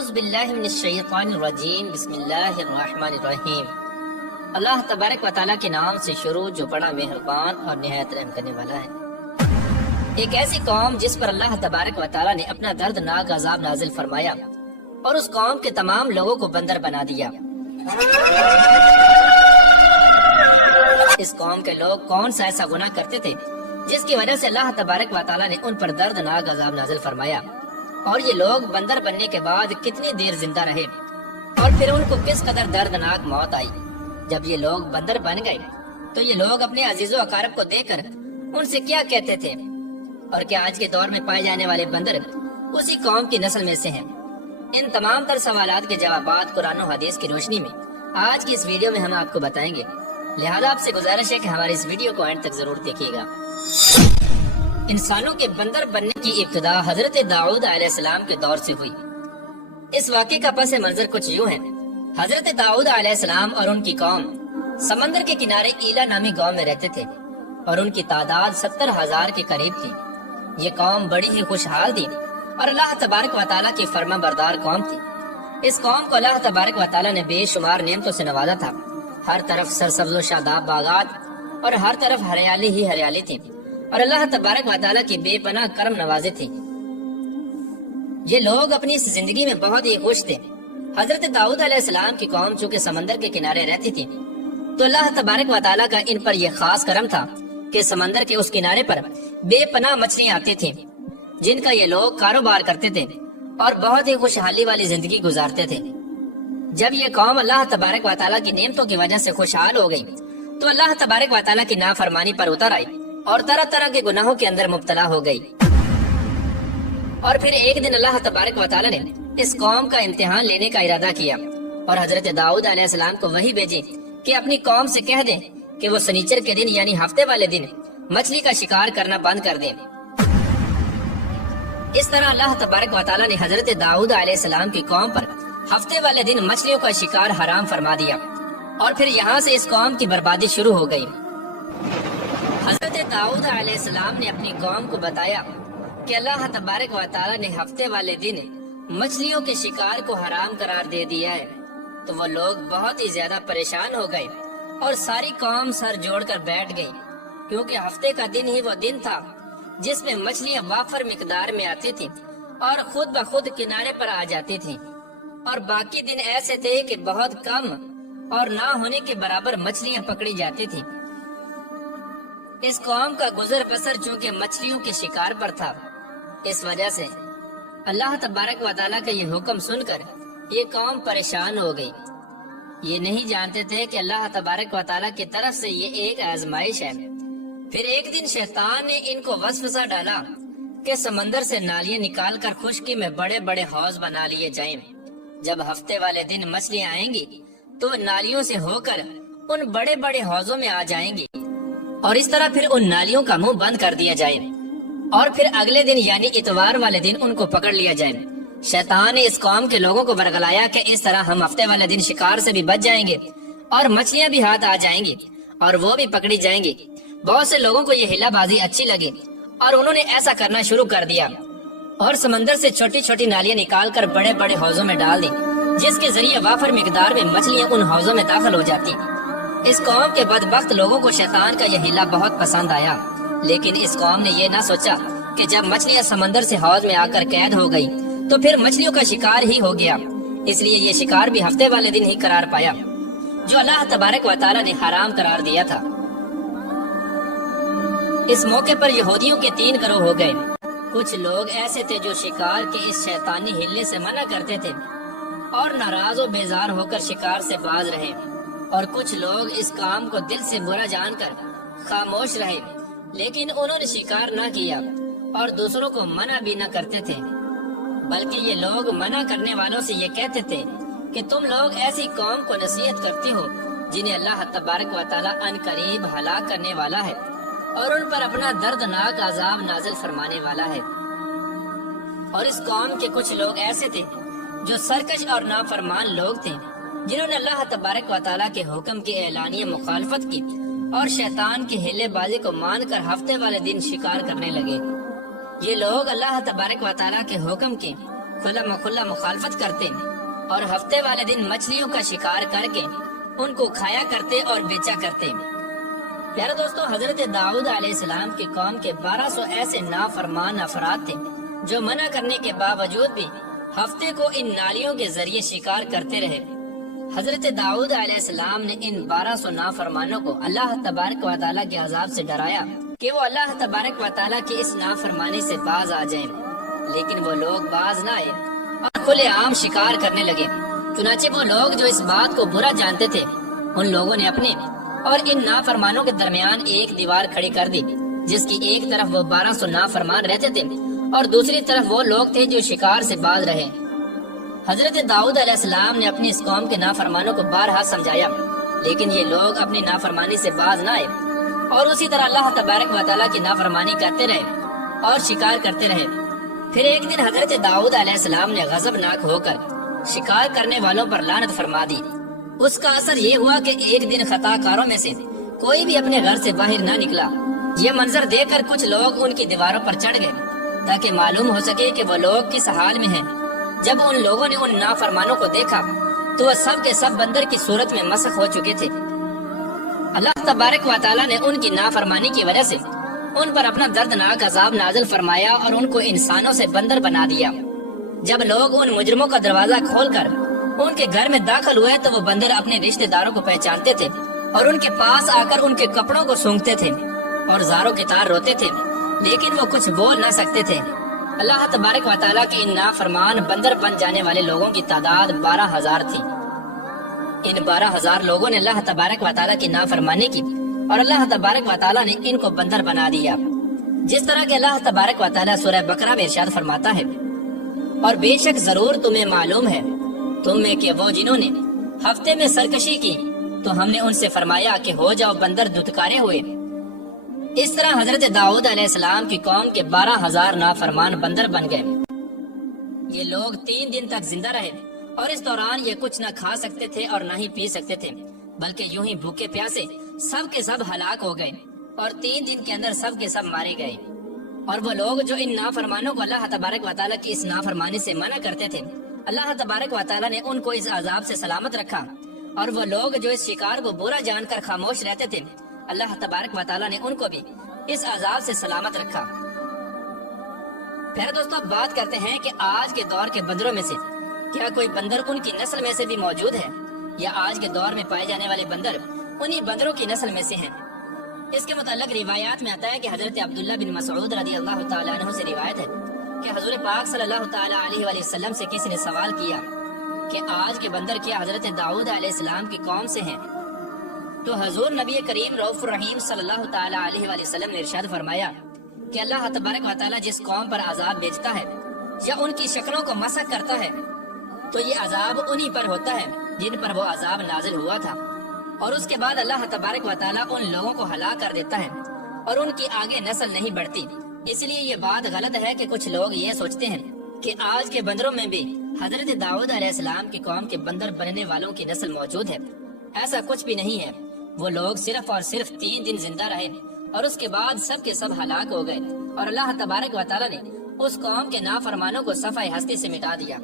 اعوذ باللہ من الشیطان الرجیم بسم اللہ الرحمن الرحیم۔ اللہ تبارک و تعالیٰ کے نام سے شروع جو بڑا مہربان اور نہایت رحم کرنے والا ہے۔ ایک ایسی قوم جس پر اللہ تبارک و تعالیٰ نے اپنا دردناک عذاب نازل فرمایا اور اس قوم کے تمام لوگوں کو بندر بنا دیا۔ اس قوم کے لوگ کون سا ایسا گناہ کرتے تھے جس کی وجہ سے اللہ تبارک و تعالیٰ نے ان پر دردناک عذاب نازل فرمایا، اور یہ لوگ بندر بننے کے بعد کتنی دیر زندہ رہے اور پھر ان کو کس قدر دردناک موت آئی۔ جب یہ لوگ بندر بن گئے تو یہ لوگ اپنے عزیز و اقارب کو دیکھ کر ان سے کیا کہتے تھے، اور کیا آج کے دور میں پائے جانے والے بندر اسی قوم کی نسل میں سے ہیں؟ ان تمام تر سوالات کے جوابات قرآن و حدیث کی روشنی میں آج کی اس ویڈیو میں ہم آپ کو بتائیں گے، لہذا آپ سے گزارش ہے کہ ہماری اس ویڈیو کو اینڈ تک ضرور دیکھیے گا۔ انسانوں کے بندر بننے کی ابتدا حضرت داؤد علیہ السلام کے دور سے ہوئی۔ اس واقعے کا پس منظر کچھ یوں ہے۔ حضرت داؤد علیہ السلام اور ان کی قوم سمندر کے کنارے ایلا نامی گاؤں میں رہتے تھے اور ان کی تعداد 70,000 کے قریب تھی۔ یہ قوم بڑی ہی خوشحال تھی اور اللہ تبارک و تعالیٰ کی فرما بردار قوم تھی۔ اس قوم کو اللہ تبارک و تعالیٰ نے بے شمار نعمتوں سے نوازا تھا۔ ہر طرف سرسبز و شاداب باغات اور ہر طرف ہریالی ہی ہریالی تھی، اور اللہ تبارک و تعالیٰ کی بے پناہ کرم نوازے تھے۔ یہ لوگ اپنی اس زندگی میں بہت ہی خوش تھے۔ حضرت داؤد علیہ السلام کی قوم چونکہ سمندر کے کنارے رہتی تھی تو اللہ تبارک و تعالیٰ کا ان پر یہ خاص کرم تھا کہ سمندر کے اس کنارے پر بے پناہ مچھلیاں آتی تھیں جن کا یہ لوگ کاروبار کرتے تھے اور بہت ہی خوشحالی والی زندگی گزارتے تھے۔ جب یہ قوم اللہ تبارک و تعالیٰ کی نعمتوں کی وجہ سے خوشحال ہو گئی تو اللہ تبارک و تعالیٰ کی نافرمانی پر اتر آئی اور طرح طرح کے گناہوں کے اندر مبتلا ہو گئی۔ اور پھر ایک دن اللہ تبارک و تعالیٰ نے اس قوم کا امتحان لینے کا ارادہ کیا اور حضرت داؤد علیہ السلام کو وحی بھیجی کہ اپنی قوم سے کہہ دیں کہ وہ سنیچر کے دن یعنی ہفتے والے دن مچھلی کا شکار کرنا بند کر دیں۔ اس طرح اللہ تبارک و تعالیٰ نے حضرت داؤد علیہ السلام کی قوم پر ہفتے والے دن مچھلیوں کا شکار حرام فرما دیا، اور پھر یہاں سے اس قوم کی بربادی شروع ہو گئی۔ حضرت داؤد علیہ السلام نے اپنی قوم کو بتایا کہ اللہ تبارک و تعالیٰ نے ہفتے والے دن مچھلیوں کے شکار کو حرام قرار دے دیا ہے، تو وہ لوگ بہت ہی زیادہ پریشان ہو گئے اور ساری قوم سر جوڑ کر بیٹھ گئی، کیونکہ ہفتے کا دن ہی وہ دن تھا جس میں مچھلیاں وافر مقدار میں آتی تھیں اور خود بخود کنارے پر آ جاتی تھیں، اور باقی دن ایسے تھے کہ بہت کم اور نہ ہونے کے برابر مچھلیاں پکڑی جاتی تھیں۔ اس قوم کا گزر بسر چونکہ مچھلیوں کے شکار پر تھا، اس وجہ سے اللہ تبارک و تعالیٰ کا یہ حکم سن کر یہ قوم پریشان ہو گئی۔ یہ نہیں جانتے تھے کہ اللہ تبارک و تعالیٰ کی طرف سے یہ ایک آزمائش ہے۔ پھر ایک دن شیطان نے ان کو وسوسہ ڈالا کہ سمندر سے نالیاں نکال کر خشکی میں بڑے بڑے حوض بنا لیے جائیں۔ جب ہفتے والے دن مچھلیاں آئیں گی تو نالیوں سے ہو کر ان بڑے بڑے حوضوں میں آ جائیں گی، اور اس طرح پھر ان نالیوں کا منہ بند کر دیا جائے، اور پھر اگلے دن یعنی اتوار والے دن ان کو پکڑ لیا جائے۔ شیطان نے اس قوم کے لوگوں کو برگلایا کہ اس طرح ہم ہفتے والے دن شکار سے بھی بچ جائیں گے اور مچھلیاں بھی ہاتھ آ جائیں گی اور وہ بھی پکڑی جائیں گی۔ بہت سے لوگوں کو یہ ہلا بازی اچھی لگی اور انہوں نے ایسا کرنا شروع کر دیا اور سمندر سے چھوٹی چھوٹی نالیاں نکال کر بڑے بڑے حوضوں میں ڈال دی، جس کے ذریعے وافر مقدار میں مچھلیاں ان حوضوں میں داخل ہو جاتی۔ اس قوم کے بدبخت لوگوں کو شیطان کا یہ ہلا بہت پسند آیا، لیکن اس قوم نے یہ نہ سوچا کہ جب مچھلیاں سمندر سے حوض میں آ کر قید ہو گئی تو پھر مچھلیوں کا شکار ہی ہو گیا، اس لیے یہ شکار بھی ہفتے والے دن ہی قرار پایا جو اللہ تبارک و تعالیٰ نے حرام قرار دیا تھا۔ اس موقع پر یہودیوں کے 3 گروہ ہو گئے۔ کچھ لوگ ایسے تھے جو شکار کے اس شیطانی ہلے سے منع کرتے تھے اور ناراض و بیزار ہو کر شکار سے باز رہے، اور کچھ لوگ اس کام کو دل سے برا جان کر خاموش رہے لیکن انہوں نے شکار نہ کیا اور دوسروں کو منع بھی نہ کرتے تھے، بلکہ یہ لوگ منع کرنے والوں سے یہ کہتے تھے کہ تم لوگ ایسی قوم کو نصیحت کرتے ہو جنہیں اللہ تبارک و تعالیٰ ان قریب ہلاک کرنے والا ہے اور ان پر اپنا دردناک عذاب نازل فرمانے والا ہے۔ اور اس قوم کے کچھ لوگ ایسے تھے جو سرکش اور نافرمان لوگ تھے جنہوں نے اللہ تبارک و تعالیٰ کے حکم کی اعلانیہ مخالفت کی اور شیطان کی ہیلے بازی کو مان کر ہفتے والے دن شکار کرنے لگے۔ یہ لوگ اللہ تبارک و تعالیٰ کے حکم کے کھلا مخالفت کرتے اور ہفتے والے دن مچھلیوں کا شکار کر کے ان کو کھایا کرتے اور بیچا کرتے۔ پیارے دوستو، حضرت داؤد علیہ السلام کی قوم کے 1200 ایسے نافرمان افراد تھے جو منع کرنے کے باوجود بھی ہفتے کو ان نالیوں کے ذریعے شکار کرتے رہے۔ حضرت داؤد علیہ السلام نے ان 1200 نافرمانوں کو اللہ تبارک و تعالیٰ کے عذاب سے ڈرایا کہ وہ اللہ تبارک و تعالیٰ کی اس نافرمانی سے باز آ جائیں، لیکن وہ لوگ باز نہ آئے اور کھلے عام شکار کرنے لگے۔ چنانچہ وہ لوگ جو اس بات کو برا جانتے تھے، ان لوگوں نے اپنے اور ان نافرمانوں کے درمیان ایک دیوار کھڑی کر دی، جس کی ایک طرف وہ 1200 نافرمان رہتے تھے اور دوسری طرف وہ لوگ تھے جو شکار سے باز رہے۔ حضرت داؤد علیہ السلام نے اپنی اس قوم کے نافرمانوں کو بارہا سمجھایا، لیکن یہ لوگ اپنی نافرمانی سے باز نہ آئے اور اسی طرح اللہ تبارک و تعالیٰ کی نافرمانی کرتے رہے اور شکار کرتے رہے۔ پھر ایک دن حضرت داؤد علیہ السلام نے غضبناک ہو کر شکار کرنے والوں پر لعنت فرما دی۔ اس کا اثر یہ ہوا کہ ایک دن خطا کاروں میں سے کوئی بھی اپنے گھر سے باہر نہ نکلا۔ یہ منظر دیکھ کر کچھ لوگ ان کی دیواروں پر چڑھ گئے تاکہ معلوم ہو سکے کہ وہ لوگ کس حال میں ہیں۔ جب ان لوگوں نے ان نافرمانوں کو دیکھا تو وہ سب کے سب بندر کی صورت میں مسخ ہو چکے تھے۔ اللہ تبارک و تعالیٰ نے ان کی نافرمانی کی وجہ سے ان پر اپنا دردناک عذاب نازل فرمایا اور ان کو انسانوں سے بندر بنا دیا۔ جب لوگ ان مجرموں کا دروازہ کھول کر ان کے گھر میں داخل ہوئے تو وہ بندر اپنے رشتہ داروں کو پہچانتے تھے اور ان کے پاس آ کر ان کے کپڑوں کو سونگتے تھے اور زاروں کی طرح روتے تھے، لیکن وہ کچھ بول نہ سکتے تھے۔ اللہ تبارک و تعالیٰ کے ان نافرمان بندر بن جانے والے لوگوں کی تعداد 12,000 تھی۔ ان 12,000 لوگوں نے اللہ تبارک و تعالیٰ کی نافرمانی کی اور اللہ تبارک و تعالیٰ نے ان کو بندر بنا دیا، جس طرح کہ اللہ تبارک و تعالیٰ سورہ بقرہ میں ارشاد فرماتا ہے، اور بے شک ضرور تمہیں معلوم ہے تم میں کہ وہ جنہوں نے ہفتے میں سرکشی کی تو ہم نے ان سے فرمایا کہ ہو جاؤ بندر دھتکارے ہوئے۔ اس طرح حضرت داؤد علیہ السلام کی قوم کے 12,000 نافرمان بندر بن گئے۔ یہ لوگ 3 دن تک زندہ رہے اور اس دوران یہ کچھ نہ کھا سکتے تھے اور نہ ہی پی سکتے تھے، بلکہ یوں ہی بھوکے پیاسے سب کے سب ہلاک ہو گئے اور 3 دن کے اندر سب کے سب مارے گئے۔ اور وہ لوگ جو ان نافرمانوں کو اللہ تبارک و تعالیٰ کی اس نافرمانی سے منع کرتے تھے، اللہ تبارک و تعالیٰ نے ان کو اس عذاب سے سلامت رکھا، اور وہ لوگ جو اس شکار کو برا جان کر خاموش رہتے تھے، اللہ تبارک و تعالیٰ نے ان کو بھی اس عذاب سے سلامت رکھا۔ پھر دوستو، بات کرتے ہیں کہ آج کے دور کے بندروں میں سے کیا کوئی بندر ان کی نسل میں سے بھی موجود ہے، یا آج کے دور میں پائے جانے والے بندر انہی بندروں کی نسل میں سے ہیں؟ اس کے متعلق روایات میں آتا ہے کہ حضرت عبداللہ بن مسعود رضی اللہ تعالیٰ عنہ سے روایت ہے کہ حضور پاک صلی اللہ تعالیٰ علیہ وآلہ وسلم سے کسی نے سوال کیا کہ آج کے بندر کیا حضرت داؤد علیہ السلام کی قوم سے ہیں؟ تو حضور نبی کریم رؤوف الرحیم صلی اللہ تعالیٰ علیہ وآلہ وسلم نے ارشاد فرمایا کہ اللہ تبارک و تعالیٰ جس قوم پر عذاب بھیجتا ہے یا ان کی شکلوں کو مسخ کرتا ہے تو یہ عذاب انہی پر ہوتا ہے جن پر وہ عذاب نازل ہوا تھا، اور اس کے بعد اللہ تبارک و تعالیٰ ان لوگوں کو ہلاک کر دیتا ہے اور ان کی آگے نسل نہیں بڑھتی۔ اس لیے یہ بات غلط ہے کہ کچھ لوگ یہ سوچتے ہیں کہ آج کے بندروں میں بھی حضرت داؤد علیہ السلام کی قوم کے بندر بننے والوں کی نسل موجود ہے۔ ایسا کچھ بھی نہیں ہے۔ وہ لوگ صرف اور صرف 3 دن زندہ رہے اور اس کے بعد سب کے سب ہلاک ہو گئے، اور اللہ تبارک و تعالیٰ نے اس قوم کے نافرمانوں کو صفحہ ہستی سے مٹا دیا۔